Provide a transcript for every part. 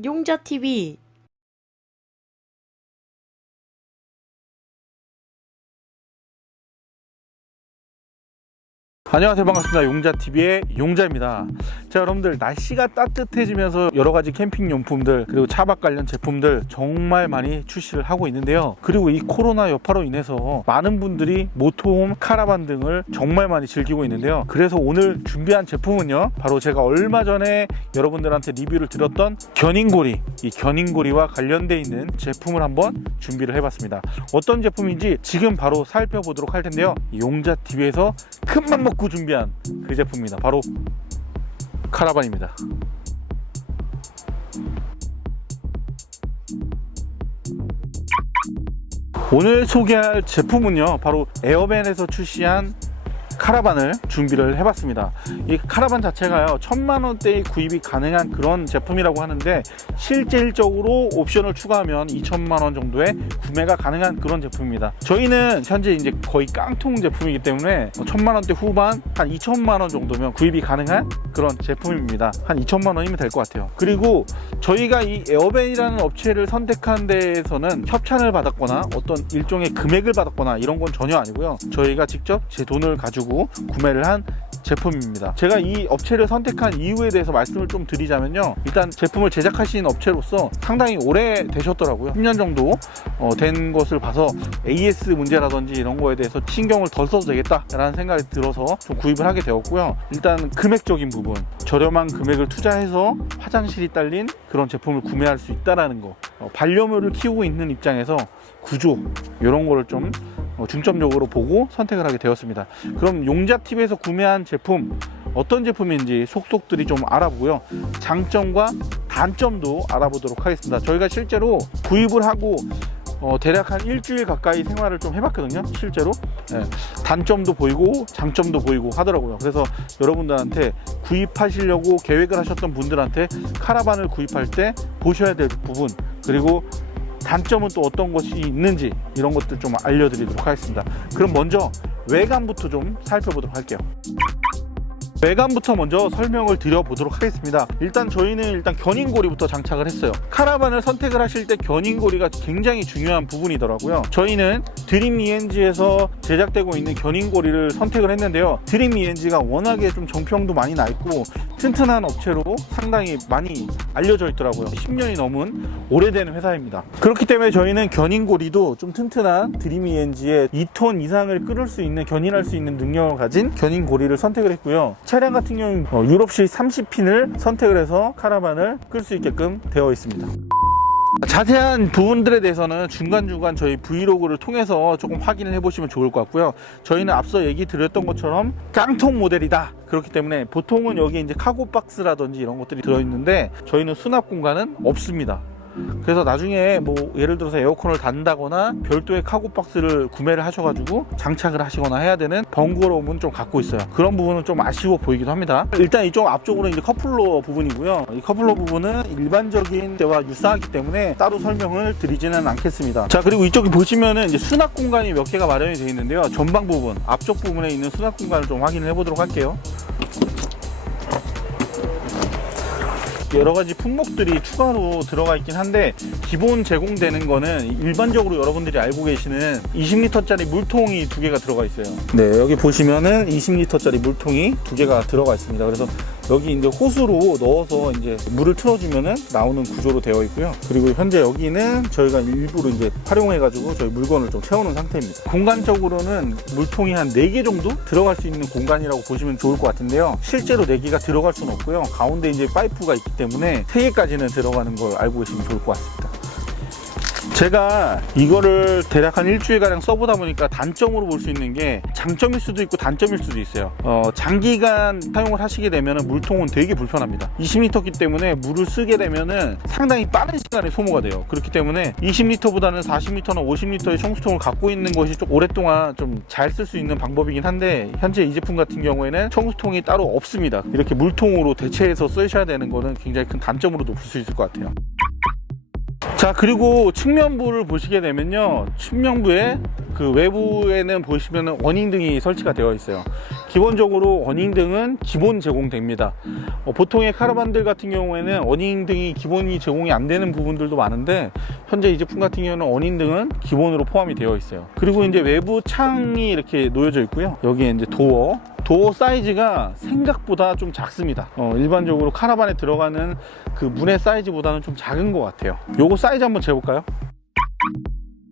용자TV. 안녕하세요, 반갑습니다. 용자TV의 용자입니다. 자, 여러분들, 날씨가 따뜻해지면서 여러가지 캠핑 용품들 그리고 차박 관련 제품들 정말 많이 출시를 하고 있는데요. 그리고 이 코로나 여파로 인해서 많은 분들이 모토홈, 카라반 등을 정말 많이 즐기고 있는데요. 그래서 오늘 준비한 제품은요, 바로 제가 얼마 전에 여러분들한테 리뷰를 드렸던 견인고리, 이 견인고리와 관련되어 있는 제품을 한번 준비를 해봤습니다. 어떤 제품인지 지금 바로 살펴보도록 할 텐데요. 용자TV에서 큰맘 먹고 준비한 그 제품입니다. 바로 카라반입니다. 오늘 소개할 제품은요, 바로 에어밴에서 출시한 카라반을 준비를 해봤습니다. 이 카라반 자체가요, 1000만원대의 구입이 가능한 그런 제품이라고 하는데, 실질적으로 옵션을 추가하면 2000만원 정도의 구매가 가능한 그런 제품입니다. 저희는 현재 이제 거의 깡통 제품이기 때문에 1000만원대 후반, 한 2000만원 정도면 구입이 가능한 그런 제품입니다. 한 2000만원이면 될 것 같아요. 그리고 저희가 이 에어밴이라는 업체를 선택한 데에서는 협찬을 받았거나 어떤 일종의 금액을 받았거나 이런 건 전혀 아니고요. 저희가 직접 제 돈을 가지고 구매를 한 제품입니다. 제가 이 업체를 선택한 이유에 대해서 말씀을 좀 드리자면요, 일단 제품을 제작하신 업체로서 상당히 오래 되셨더라고요. 10년 정도 된 것을 봐서 AS 문제라든지 이런 거에 대해서 신경을 덜 써도 되겠다라는 생각이 들어서 좀 구입을 하게 되었고요. 일단 금액적인 부분, 저렴한 금액을 투자해서 화장실이 딸린 그런 제품을 구매할 수 있다는 거, 반려묘를 키우고 있는 입장에서 구조, 이런 거를 좀 중점적으로 보고 선택을 하게 되었습니다. 그럼 용자TV에서 구매한 제품, 어떤 제품인지 속속들이 좀 알아보고요, 장점과 단점도 알아보도록 하겠습니다. 저희가 실제로 구입을 하고 대략 한 일주일 가까이 생활을 좀 해봤거든요. 실제로 단점도 보이고 장점도 보이고 하더라고요. 그래서 여러분들한테 구입하시려고 계획을 하셨던 분들한테 카라반을 구입할 때 보셔야 될 부분, 그리고 단점은 또 어떤 것이 있는지, 이런 것들 좀 알려드리도록 하겠습니다. 그럼 먼저 외관부터 좀 살펴보도록 할게요. 외관부터 먼저 설명을 드려보도록 하겠습니다. 일단 저희는 견인고리부터 장착을 했어요. 카라반을 선택을 하실 때 견인고리가 굉장히 중요한 부분이더라고요. 저희는 드림 ENG에서 제작되고 있는 견인고리를 선택을 했는데요. 드림 ENG가 워낙에 좀 정평도 많이 나 있고 튼튼한 업체로 상당히 많이 알려져 있더라고요. 10년이 넘은 오래된 회사입니다. 그렇기 때문에 저희는 견인고리도 좀 튼튼한 드림 ENG의 2톤 이상을 끌을 수 있는, 견인할 수 있는 능력을 가진 견인고리를 선택을 했고요. 차량 같은 경우는 유럽식 30핀을 선택을 해서 카라반을 끌 수 있게끔 되어 있습니다. 자세한 부분들에 대해서는 중간중간 저희 브이로그를 통해서 조금 확인을 해보시면 좋을 것 같고요. 저희는 앞서 얘기 드렸던 것처럼 깡통 모델이다. 그렇기 때문에 보통은 여기 이제 카고 박스라든지 이런 것들이 들어있는데, 저희는 수납 공간은 없습니다. 그래서 나중에 뭐 예를 들어서 에어컨을 단다거나 별도의 카고 박스를 구매를 하셔가지고 장착을 하시거나 해야 되는 번거로움은 좀 갖고 있어요. 그런 부분은 좀 아쉬워 보이기도 합니다. 일단 이쪽 앞쪽으로 이제 컵플러 부분이고요. 이 컵플러 부분은 일반적인 때와 유사하기 때문에 따로 설명을 드리지는 않겠습니다. 자, 그리고 이쪽에 보시면은 이제 수납 공간이 몇 개가 마련이 되어 있는데요. 전방 부분, 앞쪽 부분에 있는 수납 공간을 좀 확인을 해보도록 할게요. 여러가지 품목들이 추가로 들어가 있긴 한데, 기본 제공되는 거는 일반적으로 여러분들이 알고 계시는 20리터짜리 물통이 2개가 들어가 있어요. 네, 여기 보시면은 20리터짜리 물통이 2개가 들어가 있습니다. 그래서 여기 이제 호수로 넣어서 이제 물을 틀어주면은 나오는 구조로 되어 있고요. 그리고 현재 여기는 저희가 일부러 이제 활용해가지고 저희 물건을 좀 채우는 상태입니다. 공간적으로는 물통이 한 4개 정도 들어갈 수 있는 공간이라고 보시면 좋을 것 같은데요. 실제로 4개가 들어갈 수는 없고요. 가운데 이제 파이프가 있기 때문에 3개까지는 들어가는 걸 알고 계시면 좋을 것 같습니다. 제가 이거를 대략 한 일주일가량 써보다 보니까 단점으로 볼 수 있는 게, 장점일 수도 있고 단점일 수도 있어요. 장기간 사용을 하시게 되면 물통은 되게 불편합니다. 20리터이기 때문에 물을 쓰게 되면 상당히 빠른 시간에 소모가 돼요. 그렇기 때문에 20리터보다는 40리터나 50리터의 청수통을 갖고 있는 것이 좀 오랫동안 좀 잘 쓸 수 있는 방법이긴 한데, 현재 이 제품 같은 경우에는 청수통이 따로 없습니다. 이렇게 물통으로 대체해서 쓰셔야 되는 거는 굉장히 큰 단점으로도 볼 수 있을 것 같아요. 자, 그리고 측면부를 보시게 되면요, 측면부에 그 외부에는 보시면은 어닝등이 설치가 되어 있어요. 기본적으로 어닝등은 기본 제공됩니다. 보통의 카라반들 같은 경우에는 어닝등이 기본이 제공이 안 되는 부분들도 많은데, 현재 이 제품 같은 경우는 어닝등은 기본으로 포함이 되어 있어요. 그리고 이제 외부 창이 이렇게 놓여져 있고요. 여기에 이제 도어 사이즈가 생각보다 좀 작습니다. 일반적으로 카라반에 들어가는 그 문의 사이즈보다는 좀 작은 것 같아요. 요거 사이즈 한번 재볼까요?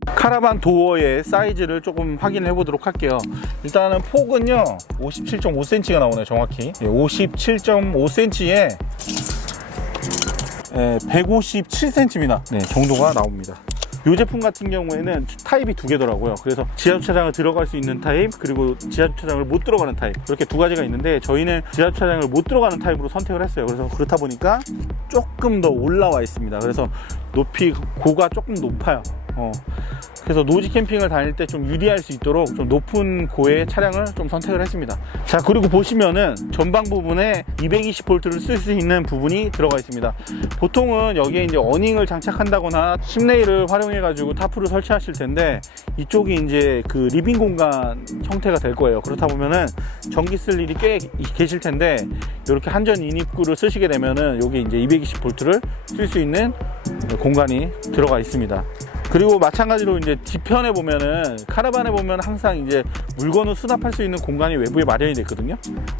카라반 도어의 사이즈를 조금 확인해 보도록 할게요. 일단은 폭은요 57.5cm가 나오네요. 정확히 57.5cm에 157cm입니다. 네, 정도가 나옵니다. 이 제품 같은 경우에는 타입이 두 개더라고요. 그래서 지하주차장을 들어갈 수 있는 타입, 그리고 지하주차장을 못 들어가는 타입, 이렇게 두 가지가 있는데 저희는 지하주차장을 못 들어가는 타입으로 선택을 했어요. 그래서 그렇다 보니까 조금 더 올라와 있습니다. 그래서 고가 조금 높아요. 그래서 노지 캠핑을 다닐 때 좀 유리할 수 있도록 좀 높은 고의 차량을 좀 선택을 했습니다. 자, 그리고 보시면은 전방 부분에 220V를 쓸 수 있는 부분이 들어가 있습니다. 보통은 여기에 이제 어닝을 장착한다거나 심레일을 활용해 가지고 타프를 설치하실 텐데, 이쪽이 이제 그 리빙 공간 형태가 될 거예요. 그렇다 보면은 전기 쓸 일이 꽤 계실 텐데, 이렇게 한전 인입구를 쓰시게 되면은 여기 이제 220V를 쓸 수 있는 공간이 들어가 있습니다. 그리고 마찬가지로 이제 뒤편에 보면은, 카라반에 보면 항상 이제 물건을 수납할 수 있는 공간이 외부에 마련이 되어 있거든요.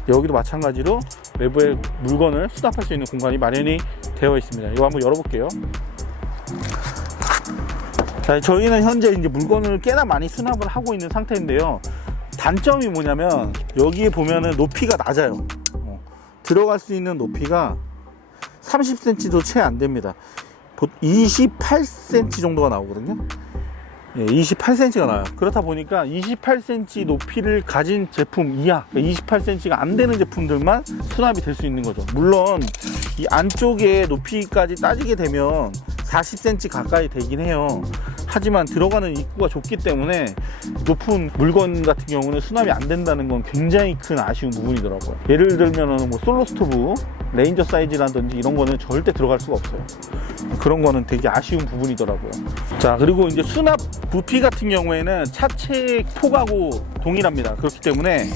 여기도 마찬가지로 외부에 물건을 수납할 수 있는 공간이 마련이 되어 있습니다. 이거 한번 열어볼게요. 자, 저희는 현재 이제 물건을 꽤나 많이 수납을 하고 있는 상태인데요. 단점이 뭐냐면 여기에 보면은 높이가 낮아요. 들어갈 수 있는 높이가 30cm도 채 안 됩니다. 28cm 정도가 나오거든요. 28cm가 나와요. 그렇다 보니까 28cm 높이를 가진 제품 이하, 28cm가 안 되는 제품들만 수납이 될 수 있는 거죠. 물론 이 안쪽에 높이까지 따지게 되면 40cm 가까이 되긴 해요. 하지만 들어가는 입구가 좁기 때문에 높은 물건 같은 경우는 수납이 안 된다는 건 굉장히 큰 아쉬운 부분이더라고요. 예를 들면 뭐 솔로 스토브, 레인저 사이즈라든지 이런 거는 절대 들어갈 수가 없어요. 그런 거는 되게 아쉬운 부분이더라고요. 자, 그리고 이제 수납 부피 같은 경우에는 차체 폭하고 동일합니다. 그렇기 때문에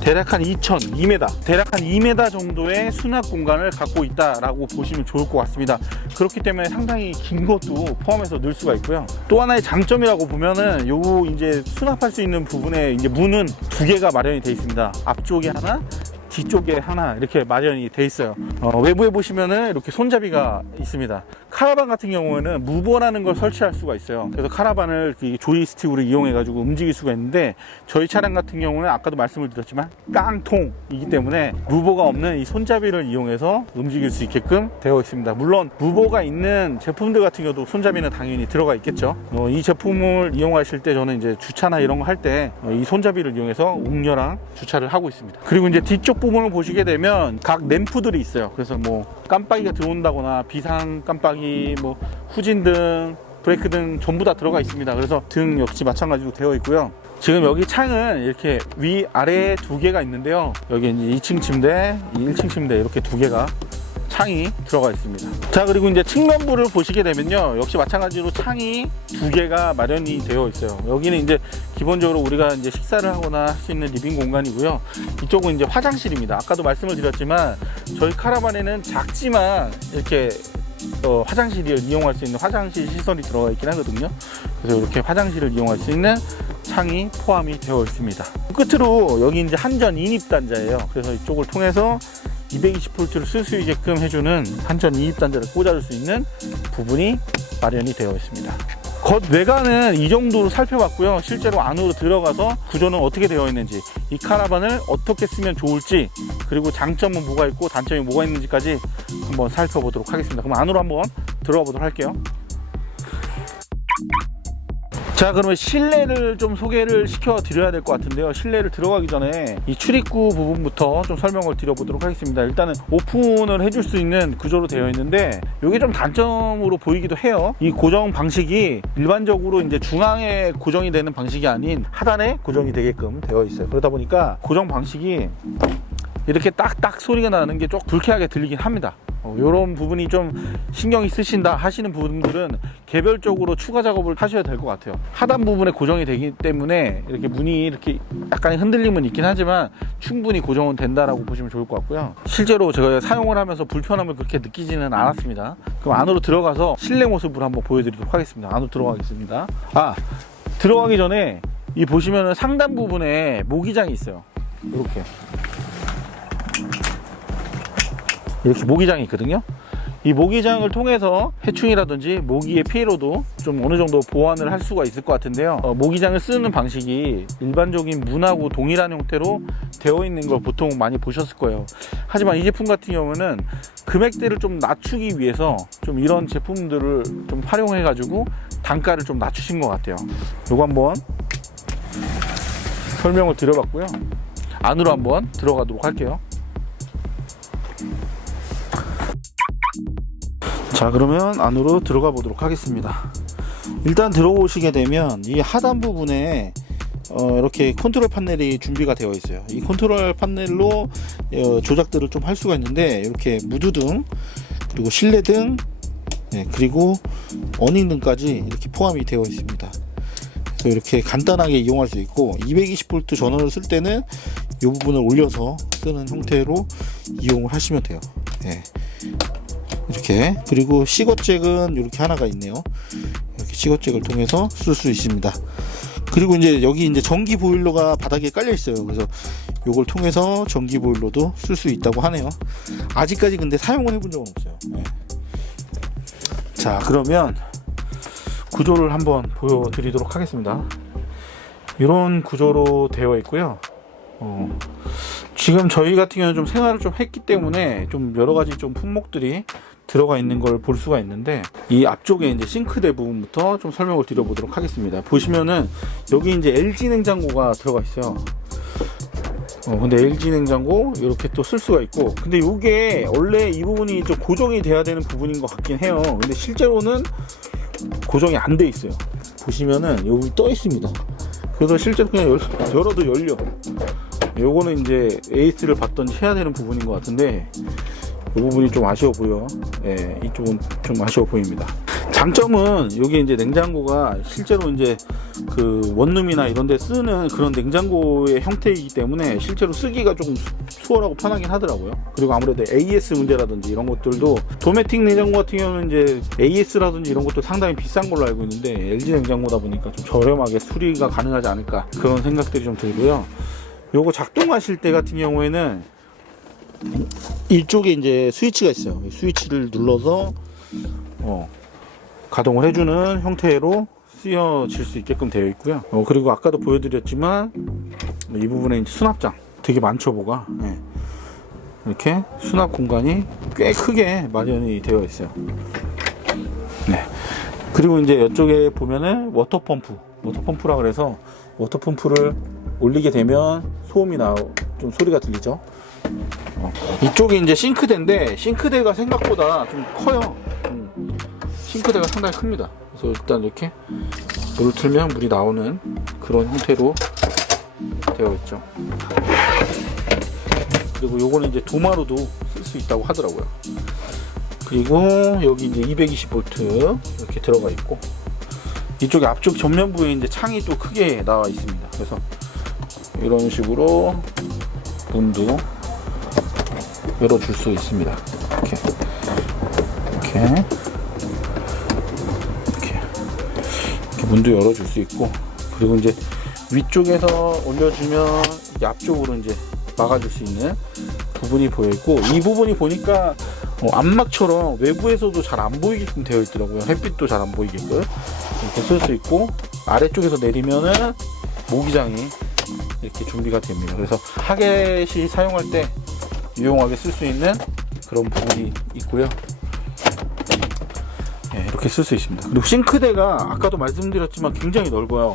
대략 한 2m, 대략 한 2m 정도의 수납 공간을 갖고 있다라고 보시면 좋을 것 같습니다. 그렇기 때문에 상당히 긴 것도 포함해서 넣을 수가 있고요. 또 하나의 장점이라고 보면은 요 이제 수납할 수 있는 부분에 이제 문은 두 개가 마련이 되어 있습니다. 앞쪽에 하나, 뒤쪽에 하나 이렇게 마련이 돼 있어요. 외부에 보시면은 이렇게 손잡이가 있습니다. 카라반 같은 경우에는 무버라는 걸 설치할 수가 있어요. 그래서 카라반을 조이스틱으로 이용해 가지고 움직일 수가 있는데, 저희 차량 같은 경우는 아까도 말씀을 드렸지만 깡통이기 때문에 무버가 없는 이 손잡이를 이용해서 움직일 수 있게끔 되어 있습니다. 물론 무버가 있는 제품들 같은 경우도 손잡이는 당연히 들어가 있겠죠. 이 제품을 이용하실 때 저는 이제 주차나 이런 거 할 때 이 손잡이를 이용해서 웅녀랑 주차를 하고 있습니다. 그리고 이제 뒤쪽 부분을 보시게 되면 각 램프들이 있어요. 그래서 뭐 깜빡이가 들어온다거나 비상 깜빡이, 뭐 후진등, 브레이크등 전부 다 들어가 있습니다. 그래서 등 역시 마찬가지로 되어 있고요. 지금 여기 창은 이렇게 위아래에 두 개가 있는데요. 여기 이제 2층 침대, 1층 침대 이렇게 두 개가 창이 들어가 있습니다. 자, 그리고 이제 측면부를 보시게 되면요, 역시 마찬가지로 창이 두 개가 마련이 되어 있어요. 여기는 이제 기본적으로 우리가 이제 식사를 하거나 할 수 있는 리빙 공간이고요. 이쪽은 이제 화장실입니다. 아까도 말씀을 드렸지만 저희 카라반에는 작지만 이렇게 화장실을 이용할 수 있는 화장실 시설이 들어가 있긴 하거든요. 그래서 이렇게 화장실을 이용할 수 있는 창이 포함이 되어 있습니다. 끝으로 여기 이제 한전 인입 단자예요. 그래서 이쪽을 통해서 220V를 쓸 수 있게끔 해주는 한전 인입 단자를 꽂아줄 수 있는 부분이 마련이 되어 있습니다. 겉 외관은 이 정도로 살펴봤고요. 실제로 안으로 들어가서 구조는 어떻게 되어 있는지, 이 카라반을 어떻게 쓰면 좋을지, 그리고 장점은 뭐가 있고 단점이 뭐가 있는지까지 한번 살펴보도록 하겠습니다. 그럼 안으로 한번 들어가 보도록 할게요. 자, 그러면 실내를 좀 소개를 시켜 드려야 될 것 같은데요. 실내를 들어가기 전에 이 출입구 부분부터 좀 설명을 드려보도록 하겠습니다. 일단은 오픈을 해줄 수 있는 구조로 되어 있는데, 이게 좀 단점으로 보이기도 해요. 이 고정 방식이 일반적으로 이제 중앙에 고정이 되는 방식이 아닌 하단에 고정이 되게끔 되어 있어요. 그러다 보니까 고정 방식이 이렇게 딱딱 소리가 나는 게 좀 불쾌하게 들리긴 합니다. 이런 부분이 좀 신경이 쓰신다 하시는 분들은 개별적으로 추가 작업을 하셔야 될 것 같아요. 하단 부분에 고정이 되기 때문에 이렇게 문이 이렇게 약간의 흔들림은 있긴 하지만 충분히 고정은 된다라고 보시면 좋을 것 같고요. 실제로 제가 사용을 하면서 불편함을 그렇게 느끼지는 않았습니다. 그럼 안으로 들어가서 실내 모습을 한번 보여드리도록 하겠습니다. 안으로 들어가겠습니다. 들어가기 전에 이 보시면은 상단 부분에 모기장이 있어요. 이렇게 모기장이 있거든요. 이 모기장을 통해서 해충이라든지 모기의 피해로도 좀 어느 정도 보완을 할 수가 있을 것 같은데요. 모기장을 쓰는 방식이 일반적인 문하고 동일한 형태로 되어 있는 걸 보통 많이 보셨을 거예요. 하지만 이 제품 같은 경우는 금액대를 좀 낮추기 위해서 좀 이런 제품들을 좀 활용해 가지고 단가를 좀 낮추신 것 같아요. 요거 한번 설명을 드려봤고요. 안으로 한번 들어가도록 할게요. 자, 그러면 안으로 들어가 보도록 하겠습니다. 일단 들어오시게 되면 이 하단 부분에 이렇게 컨트롤 패널이 준비가 되어 있어요. 이 컨트롤 패널로 조작들을 좀 할 수가 있는데 이렇게 무드등, 그리고 실내등, 그리고 어닝등까지 이렇게 포함이 되어 있습니다. 그래서 이렇게 간단하게 이용할 수 있고 220V 전원을 쓸 때는 이 부분을 올려서 쓰는 형태로 이용을 하시면 돼요. 이렇게. 그리고 시거잭은 이렇게 하나가 있네요. 이렇게 시거잭을 통해서 쓸 수 있습니다. 그리고 이제 여기 이제 전기 보일러가 바닥에 깔려 있어요. 그래서 이걸 통해서 전기 보일러도 쓸 수 있다고 하네요. 아직까지 근데 사용을 해본 적은 없어요. 자, 그러면 구조를 한번 보여드리도록 하겠습니다. 이런 구조로 되어 있고요. 지금 저희 같은 경우는 좀 생활을 좀 했기 때문에 좀 여러 가지 좀 품목들이 들어가 있는 걸 볼 수가 있는데, 이 앞쪽에 이제 싱크대 부분부터 좀 설명을 드려보도록 하겠습니다. 보시면은 여기 이제 LG 냉장고가 들어가 있어요. 근데 LG 냉장고 이렇게 또 쓸 수가 있고, 근데 이게 원래 이 부분이 좀 고정이 돼야 되는 부분인 것 같긴 해요. 근데 실제로는 고정이 안 돼 있어요. 보시면은 여기 떠 있습니다. 그래서 실제로 그냥 열어도 열려. 요거는 이제 에이스를 받던지 해야 되는 부분인 것 같은데, 이 부분이 좀 아쉬워 보여. 이쪽은 좀 아쉬워 보입니다. 장점은 여기 이제 냉장고가 실제로 이제 그 원룸이나 이런 데 쓰는 그런 냉장고의 형태이기 때문에 실제로 쓰기가 조금 수월하고 편하긴 하더라고요. 그리고 아무래도 AS 문제라든지 이런 것들도, 도메틱 냉장고 같은 경우는 이제 AS라든지 이런 것도 상당히 비싼 걸로 알고 있는데 LG 냉장고다 보니까 좀 저렴하게 수리가 가능하지 않을까, 그런 생각들이 좀 들고요. 요거 작동하실 때 같은 경우에는 이쪽에 이제 스위치가 있어요. 스위치를 눌러서 가동을 해주는 형태로 쓰여질 수 있게끔 되어 있고요. 그리고 아까도 보여드렸지만 이 부분에 이제 수납장 되게 많죠, 뭐가. 이렇게 수납 공간이 꽤 크게 마련이 되어 있어요. 그리고 이제 이쪽에 보면은 워터펌프라 그래서 워터펌프를 올리게 되면 소음이 좀 소리가 들리죠. 이쪽이 이제 싱크대인데, 싱크대가 생각보다 좀 커요. 싱크대가 상당히 큽니다. 그래서 일단 이렇게 물을 틀면 물이 나오는 그런 형태로 되어 있죠. 그리고 요거는 이제 도마로도 쓸 수 있다고 하더라고요. 그리고 여기 이제 220V 이렇게 들어가 있고, 이쪽에 앞쪽 전면부에 이제 창이 또 크게 나와 있습니다. 그래서 이런 식으로 문도 열어줄 수 있습니다. 이렇게 문도 열어줄 수 있고, 그리고 이제 위쪽에서 올려주면 이제 앞쪽으로 이제 막아줄 수 있는 부분이 보여 있고, 이 부분이 보니까 안막처럼 외부에서도 잘 안 보이게끔 되어 있더라고요. 햇빛도 잘 안 보이게끔 이렇게 쓸 수 있고, 아래쪽에서 내리면은 모기장이 이렇게 준비가 됩니다. 그래서 타겟이 사용할 때 유용하게 쓸 수 있는 그런 부분이 있고요. 이렇게 쓸 수 있습니다. 그리고 싱크대가 아까도 말씀드렸지만 굉장히 넓어요.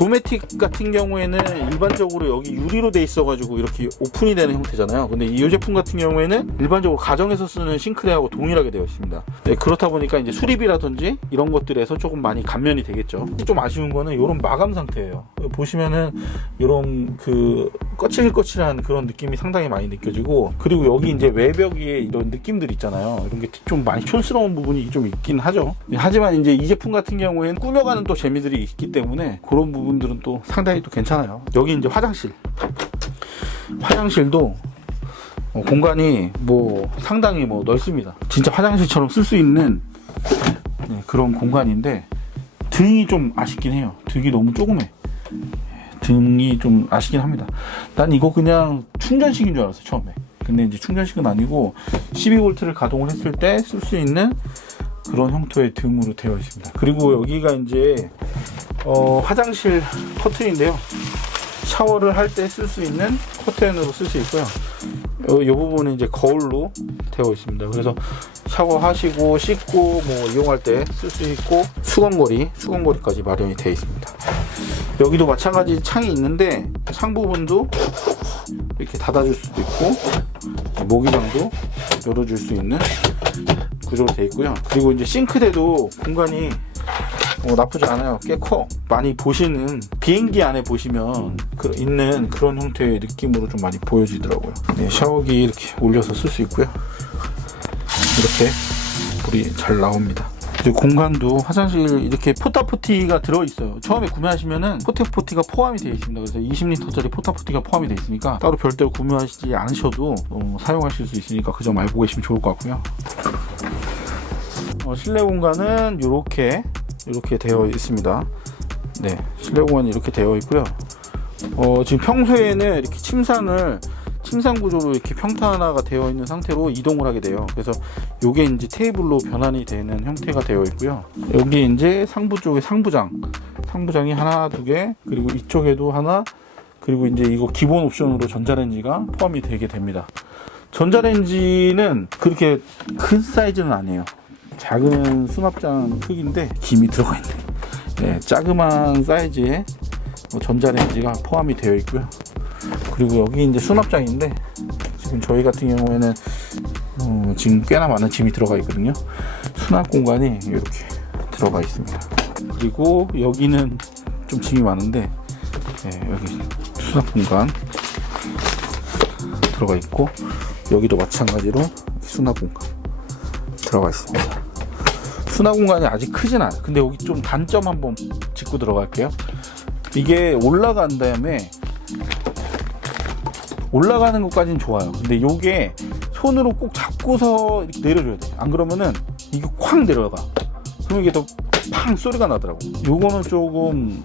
도메틱 같은 경우에는 일반적으로 여기 유리로 돼 있어가지고 이렇게 오픈이 되는 형태잖아요. 근데 이 제품 같은 경우에는 일반적으로 가정에서 쓰는 싱크대하고 동일하게 되어 있습니다. 네, 그렇다 보니까 이제 수리비라든지 이런 것들에서 조금 많이 감면이 되겠죠. 좀 아쉬운 거는 이런 마감 상태예요. 보시면은 이런 그 거칠거칠한 그런 느낌이 상당히 많이 느껴지고, 그리고 여기 이제 외벽 위에 이런 느낌들 있잖아요. 이런 게 좀 많이 촌스러운 부분이 좀 있긴 하죠. 하지만 이제 이 제품 같은 경우에는 꾸며가는 또 재미들이 있기 때문에 그런 부분들은 또 상당히 또 괜찮아요. 여기 이제 화장실도 공간이 뭐 상당히 뭐 넓습니다. 진짜 화장실처럼 쓸 수 있는 그런 공간인데, 등이 좀 아쉽긴 해요. 등이 너무 조그매. 등이 좀 아쉽긴 합니다. 난 이거 그냥 충전식인 줄 알았어요, 처음에. 근데 이제 충전식은 아니고 12V를 가동을 했을 때 쓸 수 있는 그런 형태의 등으로 되어 있습니다. 그리고 여기가 이제 화장실 커튼인데요. 샤워를 할 때 쓸 수 있는 커튼으로 쓸 수 있고요. 이 부분은 이제 거울로 되어 있습니다. 그래서 샤워하시고 씻고 뭐 이용할 때 쓸 수 있고, 수건거리까지 마련이 되어 있습니다. 여기도 마찬가지 창이 있는데 창 부분도 이렇게 닫아줄 수도 있고, 모기장도 열어줄 수 있는 구조로 되어 있고요. 그리고 이제 싱크대도 공간이 나쁘지 않아요. 꽤 커. 많이 보시는 비행기 안에 보시면 있는 그런 형태의 느낌으로 좀 많이 보여지더라고요. 네, 샤워기 이렇게 올려서 쓸 수 있고요. 이렇게 물이 잘 나옵니다. 이제 공간도 화장실 이렇게 포타포티가 들어있어요. 처음에 구매하시면은 포타포티가 포함이 되어 있습니다. 그래서 20리터짜리 포타포티가 포함이 되어 있으니까 따로 별도로 구매하시지 않으셔도 사용하실 수 있으니까 그 점 알고 계시면 좋을 것 같고요. 실내 공간은 이렇게 되어 있습니다. 네, 실내 공간이 이렇게 되어 있고요. 지금 평소에는 이렇게 침상 구조로 이렇게 평탄화가 되어 있는 상태로 이동을 하게 돼요. 그래서 요게 이제 테이블로 변환이 되는 형태가 되어 있고요. 여기 이제 상부 쪽에 상부장이 하나, 두 개, 그리고 이쪽에도 하나, 그리고 이제 이거 기본 옵션으로 전자레인지가 포함이 되게 됩니다. 전자레인지는 그렇게 큰 사이즈는 아니에요. 작은 수납장 크기인데 김이 들어가 있네. 네, 자그마한 사이즈의 전자레인지가 포함이 되어 있고요. 그리고 여기 이제 수납장인데, 지금 저희 같은 경우에는 지금 꽤나 많은 짐이 들어가 있거든요. 수납 공간이 이렇게 들어가 있습니다. 그리고 여기는 좀 짐이 많은데, 네, 여기 수납 공간 들어가 있고, 여기도 마찬가지로 수납 공간 들어가 있습니다. 수납 공간이 아직 크진 않아요. 근데 여기 좀 단점 한번 짚고 들어갈게요. 이게 올라간 다음에 올라가는 것까지는 좋아요. 근데 이게 손으로 꼭 잡고서 이렇게 내려줘야 돼요. 안 그러면은 이게 쾅 내려가. 그럼 이게 더 팡 소리가 나더라고. 요거는 조금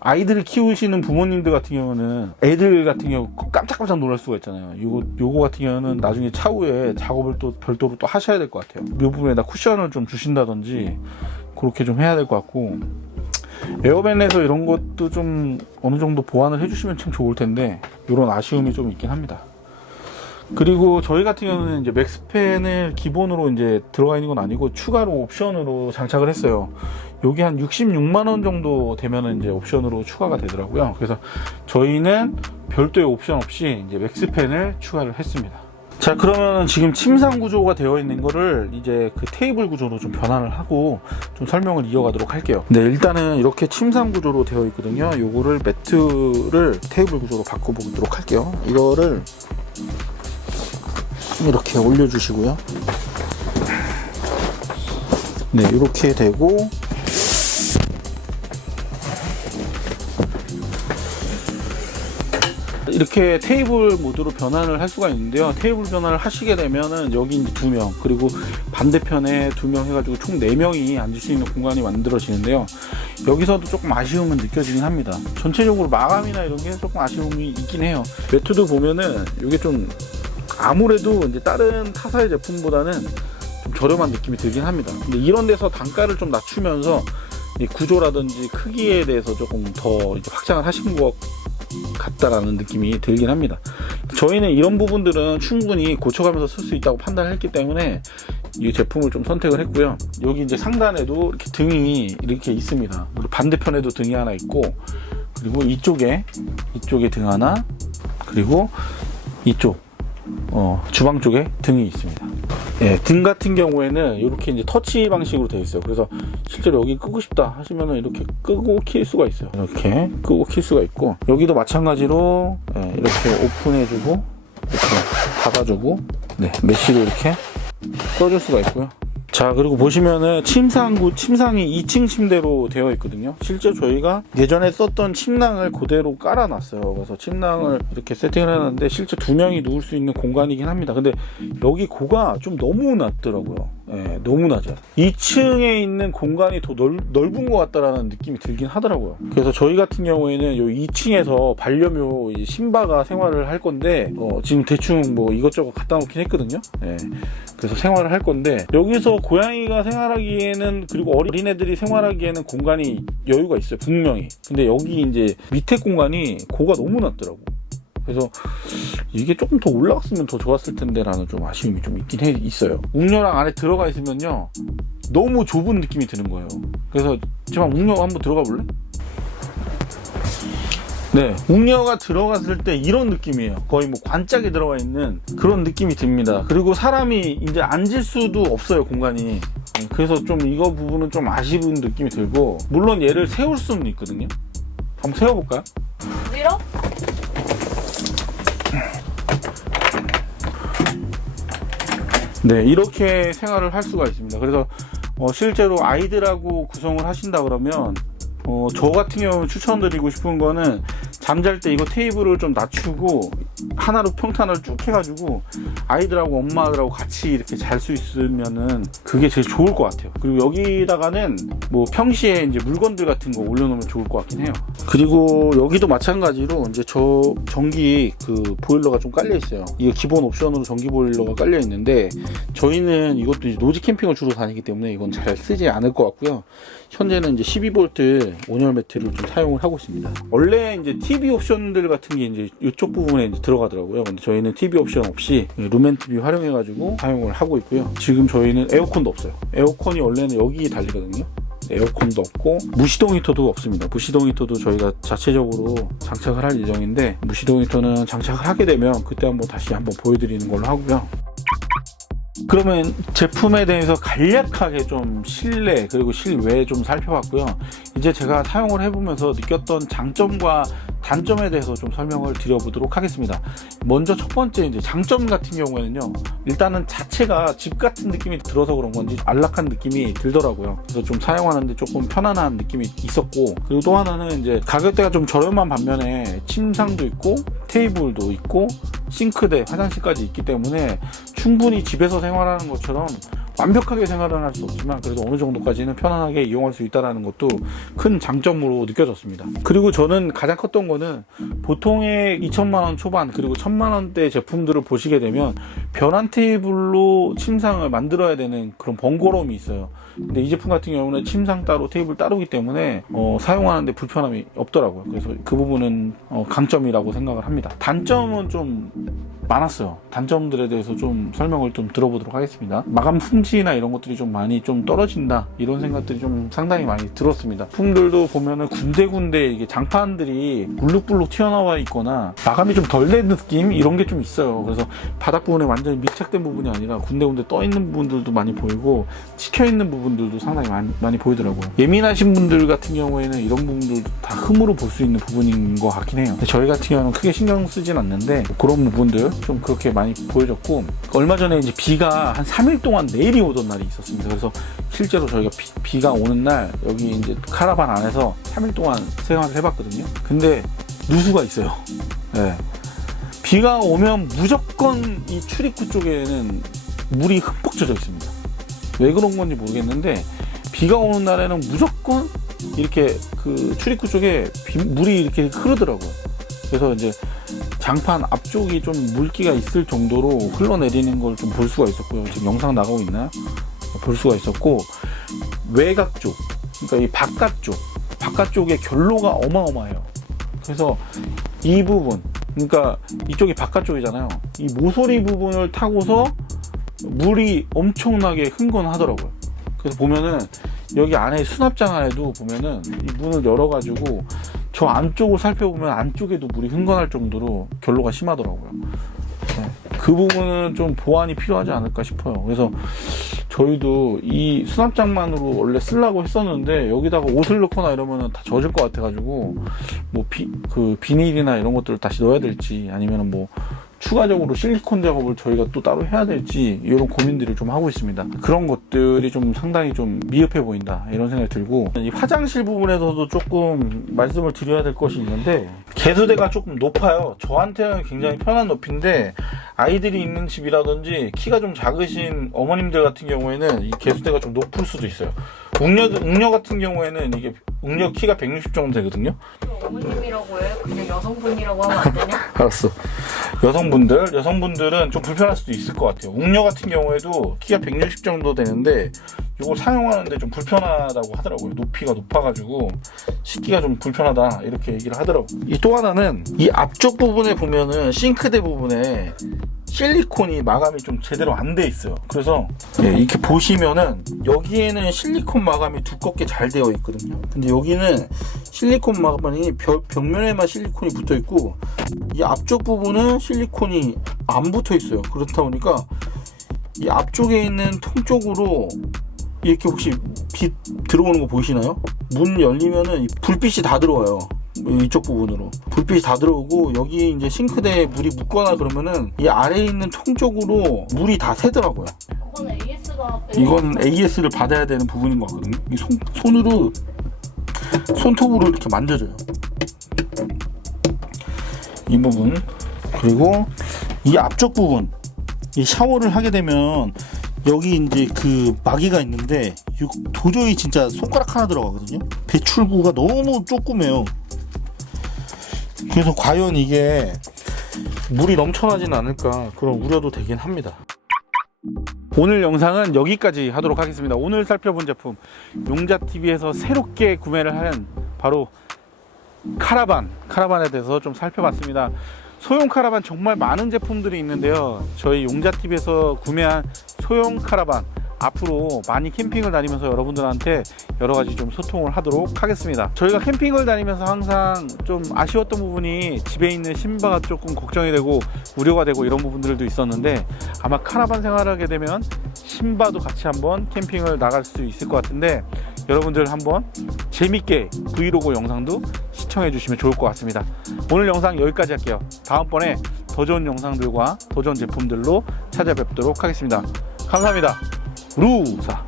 아이들을 키우시는 부모님들 같은 경우는 애들 같은 경우 깜짝깜짝 놀랄 수가 있잖아요. 요거 같은 경우는 나중에 차후에 작업을 또 별도로 또 하셔야 될 것 같아요. 이 부분에다 쿠션을 좀 주신다든지 그렇게 좀 해야 될 것 같고, 에어밴에서 이런 것도 좀 어느 정도 보완을 해주시면 참 좋을 텐데, 이런 아쉬움이 좀 있긴 합니다. 그리고 저희 같은 경우는 이제 맥스팬을 기본으로 이제 들어가 있는 건 아니고 추가로 옵션으로 장착을 했어요. 요게 한 66만원 정도 되면은 이제 옵션으로 추가가 되더라고요. 그래서 저희는 별도의 옵션 없이 이제 맥스팬을 추가를 했습니다. 자, 그러면 지금 침상 구조가 되어 있는 거를 이제 그 테이블 구조로 좀 변환을 하고 좀 설명을 이어가도록 할게요. 네, 일단은 이렇게 침상 구조로 되어 있거든요. 요거를 매트를 테이블 구조로 바꿔보도록 할게요. 이거를 이렇게 올려주시고요. 네, 이렇게 되고, 이렇게 테이블 모드로 변환을 할 수가 있는데요. 테이블 변환을 하시게 되면은 여기 이제 2명, 그리고 반대편에 2명 해가지고 총 4명이 앉을 수 있는 공간이 만들어지는데요. 여기서도 조금 아쉬움은 느껴지긴 합니다. 전체적으로 마감이나 이런 게 조금 아쉬움이 있긴 해요. 매트도 보면은 이게 좀 아무래도 이제 다른 타사의 제품보다는 좀 저렴한 느낌이 들긴 합니다. 근데 이런 데서 단가를 좀 낮추면서 이 구조라든지 크기에 대해서 조금 더 이제 확장을 하신 것 같다라는 느낌이 들긴 합니다. 저희는 이런 부분들은 충분히 고쳐가면서 쓸 수 있다고 판단했기 때문에 이 제품을 좀 선택을 했고요. 여기 이제 상단에도 이렇게 등이 이렇게 있습니다. 그리고 반대편에도 등이 하나 있고, 그리고 이쪽에 등 하나, 그리고 이쪽 주방 쪽에 등이 있습니다. 예, 등 같은 경우에는 이렇게 이제 터치 방식으로 되어 있어요. 그래서 실제로 여기 끄고 싶다 하시면은 이렇게 끄고 킬 수가 있어요. 이렇게 끄고 킬 수가 있고, 여기도 마찬가지로 이렇게 오픈해주고 이렇게 닫아주고, 네, 메쉬로 이렇게 써줄 수가 있고요. 자, 그리고 보시면은 침상이 2층 침대로 되어 있거든요. 실제 저희가 예전에 썼던 침낭을 그대로 깔아놨어요. 그래서 침낭을 이렇게 세팅을 해놨는데 실제 2명이 누울 수 있는 공간이긴 합니다. 근데 여기 고가 좀 너무 낮더라고요. 예, 너무 낮아요. 2층에 있는 공간이 더 넓은 것 같다라는 느낌이 들긴 하더라고요. 그래서 저희 같은 경우에는 요 2층에서 반려묘 신바가 생활을 할 건데, 지금 대충 뭐 이것저것 갖다 놓긴 했거든요. 예, 그래서 생활을 할 건데, 여기서 고양이가 생활하기에는, 그리고 어린애들이 생활하기에는 공간이 여유가 있어요, 분명히. 근데 여기 이제 밑에 공간이 고가 너무 낮더라고. 그래서 이게 조금 더 올라갔으면 더 좋았을 텐데 라는 좀 아쉬움이 좀 있긴 있어요. 웅녀랑 안에 들어가 있으면요, 너무 좁은 느낌이 드는 거예요. 그래서 제가 웅녀 한번 들어가 볼래? 네, 웅녀가 들어갔을 때 이런 느낌이에요. 거의 뭐 관짝에 들어가 있는 그런 느낌이 듭니다. 그리고 사람이 이제 앉을 수도 없어요, 공간이. 그래서 좀 이거 부분은 좀 아쉬운 느낌이 들고, 물론 얘를 세울 수는 있거든요. 한번 세워볼까요? 밀어? 네, 이렇게 생활을 할 수가 있습니다. 그래서 실제로 아이들하고 구성을 하신다 그러면 저 같은 경우 추천드리고 싶은 거는, 잠잘 때 이거 테이블을 좀 낮추고 하나로 평탄을 쭉 해가지고 아이들하고 엄마들하고 같이 이렇게 잘 수 있으면은 그게 제일 좋을 것 같아요. 그리고 여기다가는 뭐 평시에 이제 물건들 같은 거 올려놓으면 좋을 것 같긴 해요. 그리고 여기도 마찬가지로 이제 저 전기 그 보일러가 좀 깔려 있어요. 이게 기본 옵션으로 전기 보일러가 깔려 있는데, 저희는 이것도 이제 노지 캠핑을 주로 다니기 때문에 이건 잘 쓰지 않을 것 같고요. 현재는 이제 12V 온열 매트를 좀 사용을 하고 있습니다. 원래 이제 TV 옵션들 같은 게 이제 이쪽 부분에 이제 들어가더라고요. 근데 저희는 TV 옵션 없이 루멘 TV 활용해가지고 사용을 하고 있고요. 지금 저희는 에어컨도 없어요. 에어컨이 원래는 여기 달리거든요. 에어컨도 없고 무시동 히터도 없습니다. 무시동 히터도 저희가 자체적으로 장착을 할 예정인데, 무시동 히터는 장착을 하게 되면 그때 다시 한번 보여드리는 걸로 하고요. 그러면 제품에 대해서 간략하게 좀 실내 그리고 실외 좀 살펴봤고요. 이제 제가 사용을 해보면서 느꼈던 장점과 단점에 대해서 좀 설명을 드려보도록 하겠습니다. 먼저 첫 번째 이제 장점 같은 경우에는요, 일단은 자체가 집 같은 느낌이 들어서 그런 건지 안락한 느낌이 들더라고요. 그래서 좀 사용하는데 조금 편안한 느낌이 있었고, 그리고 또 하나는 이제 가격대가 좀 저렴한 반면에 침상도 있고 테이블도 있고 싱크대, 화장실까지 있기 때문에 충분히 집에서 생활하는 것처럼 완벽하게 생활은 할 수 없지만 그래도 어느 정도까지는 편안하게 이용할 수 있다는 것도 큰 장점으로 느껴졌습니다. 그리고 저는 가장 컸던 거는, 보통의 2천만원 초반 그리고 1,000만원대 제품들을 보시게 되면 변환 테이블로 침상을 만들어야 되는 그런 번거로움이 있어요. 근데 이 제품 같은 경우는 침상 따로 테이블 따로기 때문에 사용하는데 불편함이 없더라고요. 그래서 그 부분은 강점이라고 생각을 합니다. 단점은 좀 많았어요. 단점들에 대해서 좀 설명을 좀 들어보도록 하겠습니다. 마감 품질이나 이런 것들이 좀 많이 좀 떨어진다, 이런 생각들이 좀 상당히 많이 들었습니다. 품들도 보면은 군데군데 이게 장판들이 울룩불룩 튀어나와 있거나 마감이 좀 덜 된 느낌, 이런 게 좀 있어요. 그래서 바닥 부분에 완전히 밀착된 부분이 아니라 군데군데 떠 있는 부분들도 많이 보이고 찍혀 있는 부분들도 상당히 많이 보이더라고요. 예민하신 분들 같은 경우에는 이런 부분들도 다 흠으로 볼 수 있는 부분인 것 같긴 해요. 근데 저희 같은 경우는 크게 신경 쓰진 않는데 그런 부분들 좀 그렇게 많이 보여졌고, 얼마 전에 이제 비가 한 3일 동안 내일이 오던 날이 있었습니다. 그래서 실제로 저희가 비가 오는 날 여기 이제 카라반 안에서 3일 동안 생활을 해봤거든요. 근데 누수가 있어요. 네. 비가 오면 무조건 이 출입구 쪽에는 물이 흠뻑 젖어 있습니다. 왜 그런 건지 모르겠는데 비가 오는 날에는 무조건 이렇게 그 출입구 쪽에 물이 이렇게 흐르더라고요. 그래서 이제 장판 앞쪽이 좀 물기가 있을 정도로 흘러내리는 걸 좀 볼 수가 있었고요. 지금 영상 나가고 있나요? 볼 수가 있었고, 외곽 쪽, 그러니까 이 바깥쪽의 결로가 어마어마해요. 그래서 이 부분, 그러니까 이쪽이 바깥쪽이잖아요. 이 모서리 부분을 타고서 물이 엄청나게 흥건하더라고요. 그래서 보면은 여기 안에 수납장 안에도 보면은 이 문을 열어가지고 저 안쪽을 살펴보면 안쪽에도 물이 흥건할 정도로 결로가 심하더라고요. 네. 그 부분은 좀 보완이 필요하지 않을까 싶어요. 그래서 저희도 이 수납장만으로 원래 쓰려고 했었는데 여기다가 옷을 넣거나 이러면 다 젖을 것 같아가지고 뭐 비닐이나 이런 것들을 다시 넣어야 될지 아니면 뭐 추가적으로 실리콘 작업을 저희가 또 따로 해야 될지 이런 고민들을 좀 하고 있습니다. 그런 것들이 좀 상당히 좀 미흡해 보인다 이런 생각이 들고, 이 화장실 부분에서도 조금 말씀을 드려야 될 것이 있는데 개수대가 조금 높아요. 저한테는 굉장히 편한 높이인데 아이들이 있는 집이라든지 키가 좀 작으신 어머님들 같은 경우에는 이 개수대가 좀 높을 수도 있어요. 웅녀 같은 경우에는 이게 웅녀 키가 160 정도 되거든요. 어머님이라고 해? 그냥 여성분이라고 하면 안 되냐? 알았어. 여성분들은 좀 불편할 수도 있을 것 같아요. 웅녀 같은 경우에도 키가 160 정도 되는데 이걸 사용하는데 좀 불편하다고 하더라고요. 높이가 높아가지고 씻기가 좀 불편하다 이렇게 얘기를 하더라고요. 이 또 하나는 이 앞쪽 부분에 보면은 싱크대 부분에 실리콘이 마감이 좀 제대로 안 돼 있어요. 그래서 이렇게 보시면은 여기에는 실리콘 마감이 두껍게 잘 되어 있거든요. 근데 여기는 실리콘 마감이 벽면에만 실리콘이 붙어 있고 이 앞쪽 부분은 실리콘이 안 붙어 있어요. 그렇다 보니까 이 앞쪽에 있는 통 쪽으로 이렇게 혹시 빛 들어오는 거 보이시나요? 문 열리면은 불빛이 다 들어와요. 이쪽 부분으로 불빛이 다 들어오고 여기 이제 싱크대에 물이 묻거나 그러면은 이 아래에 있는 통 쪽으로 물이 다 새더라고요. 이건 AS를 받아야 되는 부분인 것 같거든요. 이 손으로 손톱으로 이렇게 만져줘요. 이 부분, 그리고 이 앞쪽 부분, 이 샤워를 하게 되면 여기 이제 그 마개가 있는데 도저히 진짜 손가락 하나 들어가거든요. 배출구가 너무 조그매요. 그래서 과연 이게 물이 넘쳐나지는 않을까 그런 우려도 되긴 합니다. 오늘 영상은 여기까지 하도록 하겠습니다. 오늘 살펴본 제품, 용자TV에서 새롭게 구매를 한 바로 카라반에 대해서 좀 살펴봤습니다. 소형 카라반 정말 많은 제품들이 있는데요, 저희 용자TV에서 구매한 소형 카라반 앞으로 많이 캠핑을 다니면서 여러분들한테 여러가지 좀 소통을 하도록 하겠습니다. 저희가 캠핑을 다니면서 항상 좀 아쉬웠던 부분이 집에 있는 신바가 조금 걱정이 되고 우려가 되고 이런 부분들도 있었는데, 아마 카라반 생활을 하게 되면 신바도 같이 한번 캠핑을 나갈 수 있을 것 같은데, 여러분들 한번 재밌게 브이로그 영상도 시청해 주시면 좋을 것 같습니다. 오늘 영상 여기까지 할게요. 다음번에 더 좋은 영상들과 더 좋은 제품들로 찾아뵙도록 하겠습니다. 감사합니다. 루사.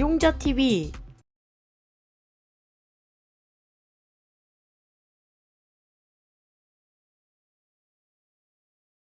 용자TV